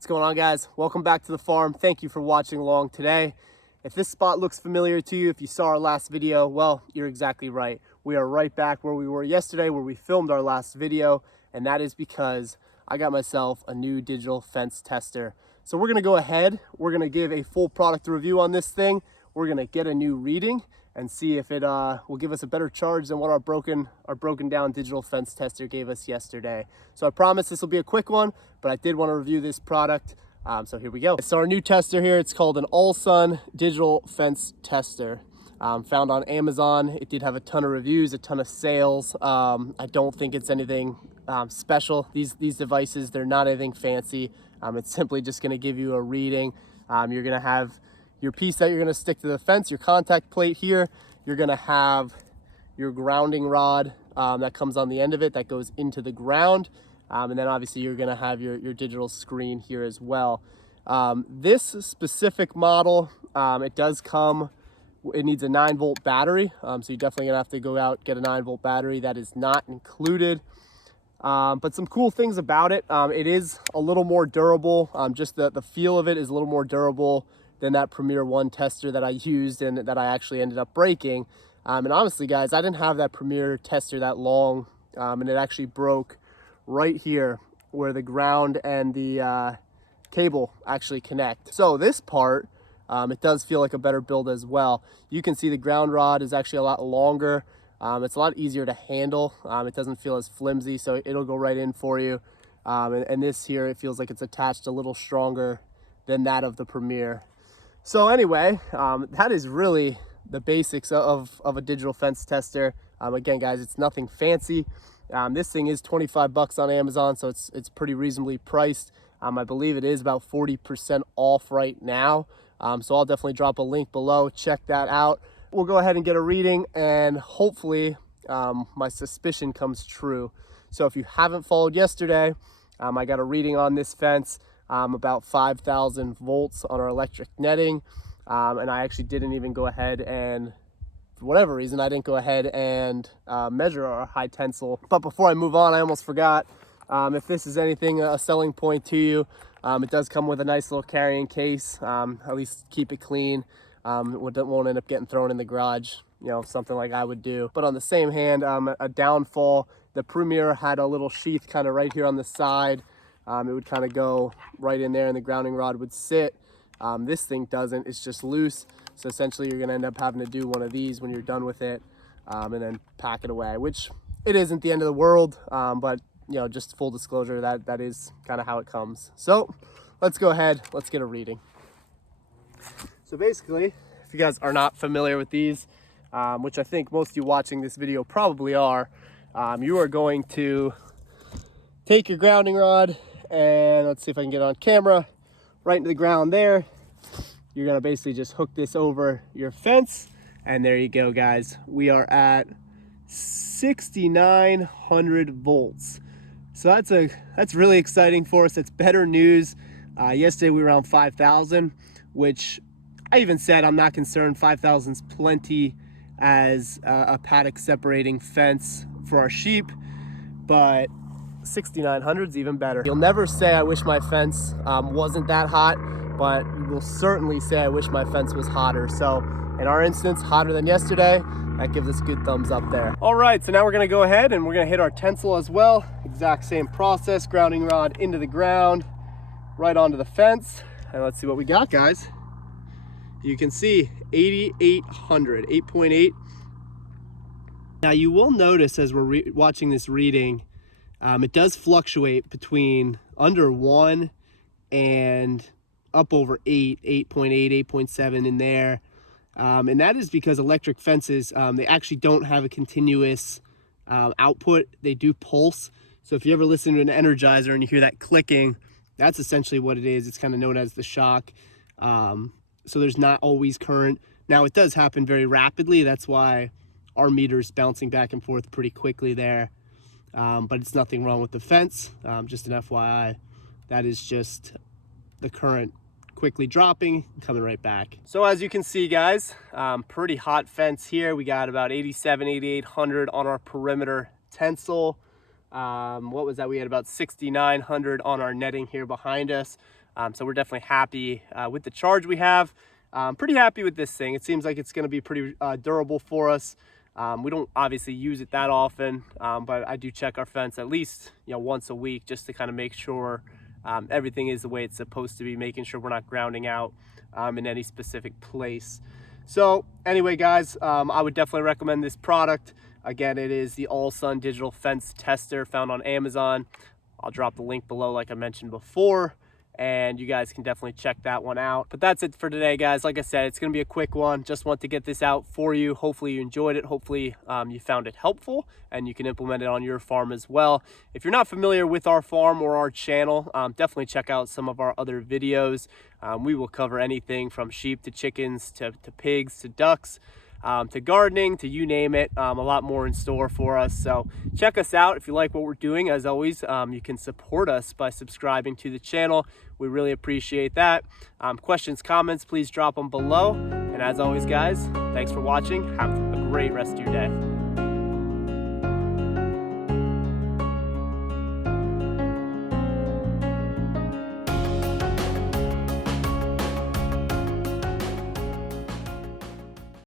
What's going on, guys? Welcome back to the farm. Thank you for watching along today. If this spot looks familiar to you, if you saw our last video, well, you're exactly right. We are right back where we were yesterday, where we filmed our last video, and that is because I got myself a new digital fence tester. So we're gonna go ahead, we're gonna give a full product review on this thing. We're gonna get a new reading and see if it will give us a better charge than what our broken down digital fence tester gave us yesterday. So I promise this will be a quick one, but I did want to review this product. So here we go. So our new tester here, it's called an Allsun Digital Fence Tester. Found on Amazon. It did have a ton of reviews, a ton of sales. I don't think it's anything special. These devices, they're not anything fancy. It's simply just going to give you a reading. You're going to have your piece that you're going to stick to the fence, your contact plate here. You're going to have your grounding rod that comes on the end of it that goes into the ground. And then obviously you're going to have your digital screen here as well. This specific model, it does come, it needs a 9-volt battery. So you're definitely going to have to go out, get a 9-volt battery. That is not included. But some cool things about it, it is a little more durable. Just the feel of it is a little more durable than that Premier 1 tester that I used and that I actually ended up breaking. And honestly, guys, I didn't have that Premier tester that long, and it actually broke right here where the ground and the cable actually connect. So this part, it does feel like a better build as well. You can see the ground rod is actually a lot longer. It's a lot easier to handle. It doesn't feel as flimsy, so it'll go right in for you. And this here, it feels like it's attached a little stronger than that of the Premier. So anyway, that is really the basics of a digital fence tester. Again, guys, it's nothing fancy. This thing is 25 bucks on Amazon, so it's pretty reasonably priced. I believe it is about 40% off right now. So I'll definitely drop a link below. Check that out. We'll go ahead and get a reading, and hopefully my suspicion comes true. So if you haven't followed yesterday, I got a reading on this fence. About 5,000 volts on our electric netting. And I actually didn't even go ahead and, for whatever reason, I didn't go ahead and measure our high tensile. But before I move on, I almost forgot, if this is anything a selling point to you, it does come with a nice little carrying case. At least keep it clean. It won't end up getting thrown in the garage, you know, something like I would do. But on the same hand, a downfall, the Premier had a little sheath kind of right here on the side. It would kind of go right in there and the grounding rod would sit. This thing doesn't, it's just loose. So essentially you're gonna end up having to do one of these when you're done with it, and then pack it away, which it isn't the end of the world. But you know, just full disclosure, that is kind of how it comes. So let's go ahead, let's get a reading. So basically, if you guys are not familiar with these, which I think most of you watching this video probably are, you are going to take your grounding rod, and let's see if I can get on camera, right into the ground there. You're gonna basically just hook this over your fence, and there you go, guys. We are at 6,900 volts. So that's really exciting for us. It's better news. Yesterday we were around 5,000, which I even said I'm not concerned. 5,000's plenty as a paddock separating fence for our sheep, but 6,900 is even better. You'll never say I wish my fence wasn't that hot, but you will certainly say I wish my fence was hotter. So in our instance, hotter than yesterday. That gives us a good thumbs up there. All right, so now we're gonna go ahead and we're gonna hit our tensile as well. Exact same process, grounding rod into the ground, right onto the fence. And let's see what we got, guys. You can see 8,800, 8.8. Now you will notice as we're watching this reading, it does fluctuate between under 1 and up over 8, 8.8, 8.7 in there. And that is because electric fences, they actually don't have a continuous output. They do pulse. So if you ever listen to an energizer and you hear that clicking, that's essentially what it is. It's kind of known as the shock. So there's not always current. Now it does happen very rapidly. That's why our meter's bouncing back and forth pretty quickly there. But it's nothing wrong with the fence. Just an FYI, that is just the current quickly dropping, coming right back. So as you can see, guys, pretty hot fence here. We got about 87, 8,800 on our perimeter tensile. What was that? We had about 6,900 on our netting here behind us. So we're definitely happy with the charge we have. Pretty happy with this thing. It seems like it's going to be pretty durable for us. We don't obviously use it that often, but I do check our fence at least once a week just to kind of make sure everything is the way it's supposed to be, making sure we're not grounding out in any specific place. So anyway, guys, I would definitely recommend this product. Again, it is the Allsun Digital Fence Tester, found on Amazon. I'll drop the link below like I mentioned before, and you guys can definitely check that one out. But that's it for today, guys. Like I said, it's going to be a quick one. Just want to get this out for you. Hopefully you enjoyed it. Hopefully you found it helpful and you can implement it on your farm as well. If you're not familiar with our farm or our channel, definitely check out some of our other videos. We will cover anything from sheep to chickens to pigs to ducks, to gardening, to you name it. A lot more in store for us. So check us out. If you like what we're doing, as always, you can support us by subscribing to the channel. We really appreciate that. Questions, comments, please drop them below. And as always, guys, thanks for watching. Have a great rest of your day.